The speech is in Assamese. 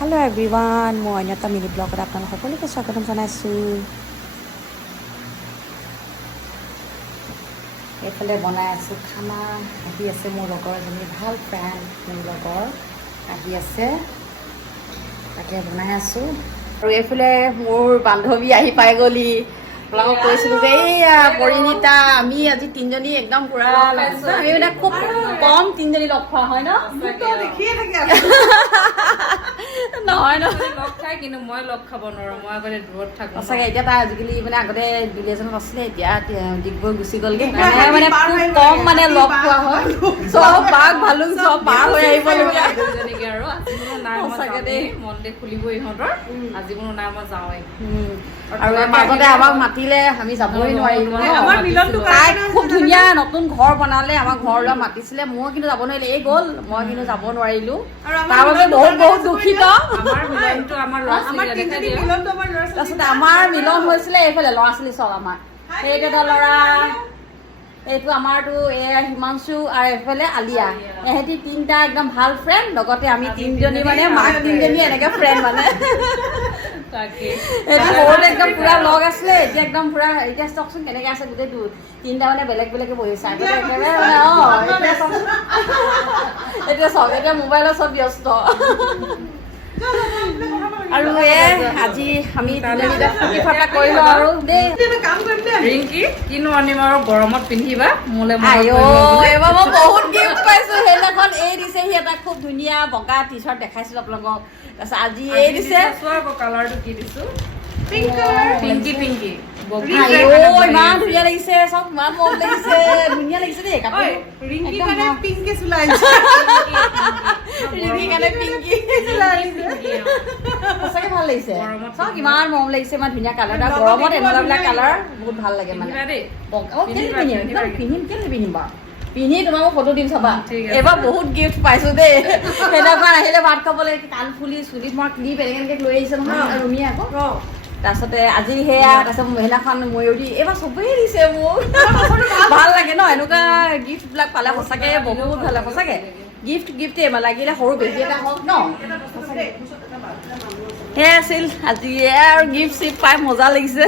হেল্ল' এভৰিৱান, মই অন্যতা মিনি ব্লগত আপোনালোক সকলোকে স্বাগতম জনাইছোঁ। এইফালে বনাই আছোঁ খানা। আহি আছে মোৰ লগৰ এজনী ভাল ফ্ৰেণ্ড, মোৰ লগৰ আহি আছে, তাকে বনাই আছোঁ। আৰু এইফালে মোৰ বান্ধৱী আহি পাই গ'লি। আপোনালোকক কৈছিলোঁ যে এইয়া পৰিণীতা, আমি আজি তিনিজনী একদম পুৰা লাগিছোঁ। আমি মানে খুব কম তিনিজনী লগ খোৱা হয় ন? দেখিয়ে থাকে নহয় ন? লগ খাই, কিন্তু মই লগ খাব নোৱাৰো, মই আগতে দূৰত থাকো। সঁচাকে এতিয়া তাই আজিকালি মানে আগতে ভিলেজত আছিলে, এতিয়া ডিগবৈ গুচি গ'লগে। মানে খুব কম মানে লগ খোৱা হয়। চব বাঘ ভালুক চব পাৰ হৈ আহিবলগীয়া দুজনীকে আৰু আজি বোলো নাই মই সঁচাকে দেই। যাওঁৱেই, মনতে খুলিব ইহঁতৰ। আজি বোলো নাই মই যাওঁৱেই। আৰু মাজতে আমাক মাতিলে, আমি যাবই নোৱাৰিলো ন। আমাৰ মিলনটো তাই খুব ধুনীয়া নতুন ঘৰ বনালে, আমাৰ ঘৰ লোৱা মাতিছিলে, মই কিন্তু যাব নোৱাৰিলো। এই গ'ল, মই কিন্তু যাব নোৱাৰিলো। তাৰ বাবে বহুত বহুত দুখিত। আমাৰ মিলনটো আমাৰ ল'ৰা ছোৱালী তাৰপিছত আমাৰ মিলন হৈছিলে এইফালে ল'ৰা ছোৱালী চব আমাৰ। সেইটো এটা ল'ৰা, এইটো আমাৰতো এয়া হিমাংশু, আৰু এইফালে আলিয়া। এহেঁতি তিনিটা একদম ভাল ফ্ৰেণ্ড, লগতে আমি তিনিজনী মানে মাক তিনিজনী এনেকে ফ্ৰেণ্ড মানে। তাকে এইটো সৰুতে একদম পুৰা লগ আছিলে, এতিয়া একদম পুৰা, এতিয়া চাওকচোন কেনেকে আছে গোটেইটো তিনিটা মানে বেলেগ বেলেগে বহিছে। আগতে একেবাৰে মানে এতিয়া চাওক, এতিয়া মোবাইলত চব ব্যস্ত। আৰু আজি আমি ফূৰ্তি ফাৰ্তা কৰিলো আৰু দেই। ৰিংকি, কিনো আনিম আৰু গৰমত পিন্ধিবা মোলে এইবাৰ মই বহুত গিফ্ট পাইছো। সেইদিনাখন এই দিছে সি এটা খুব ধুনীয়া বগা টি চাৰ্ট দেখাইছিলো আপোনালোকক। তাৰপিছত আজি এই দিছে কালাৰটো কি দিছো, পিংকি পিংকি। ইমান ধুনীয়া লাগিছে, চব ইমান মৰম লাগিছে, ধুনীয়া লাগিছে দেই কাপোৰ। ৰিংকিৰ কাৰণে পিংকি সঁচাকে ভাল লাগিছে, চব ইমান মৰম লাগিছে, ইমান ধুনীয়া কালাৰ। গৰমত এনেকুৱা বিলাক কালাৰ বহুত ভাল লাগে মানে। পিন্ধিম কেলে নিপিন্ধিম বাৰু, পিন্ধি তোমাক মই ফটো দিম চাবা। এইবাৰ বহুত গিফ্ট পাইছো দেই। সেইদিনাখন আহিলে ভাত খাবলৈ কাণফুলি চুলিত মই ক্লিপ এনেকে লৈ আহিছে নহয় ৰুমিয়ে আকৌ। তাৰপিছতে আজি সেয়া, তাৰপিছত সেইদিনাখন ময়ূৰী, এইবাৰ চবেই দিছে মোক। ভাল লাগে ন এনেকুৱা গিফ্ট বিলাক পালে, সঁচাকে বহুত ভাল লাগে সঁচাকে। গিফ্টে লাগিলে সৰু বেজি এটা হওক ন। সেয়াই আছিল আজি, আৰু গিফ্ট চিফ্ট পাই মজা লাগিছে।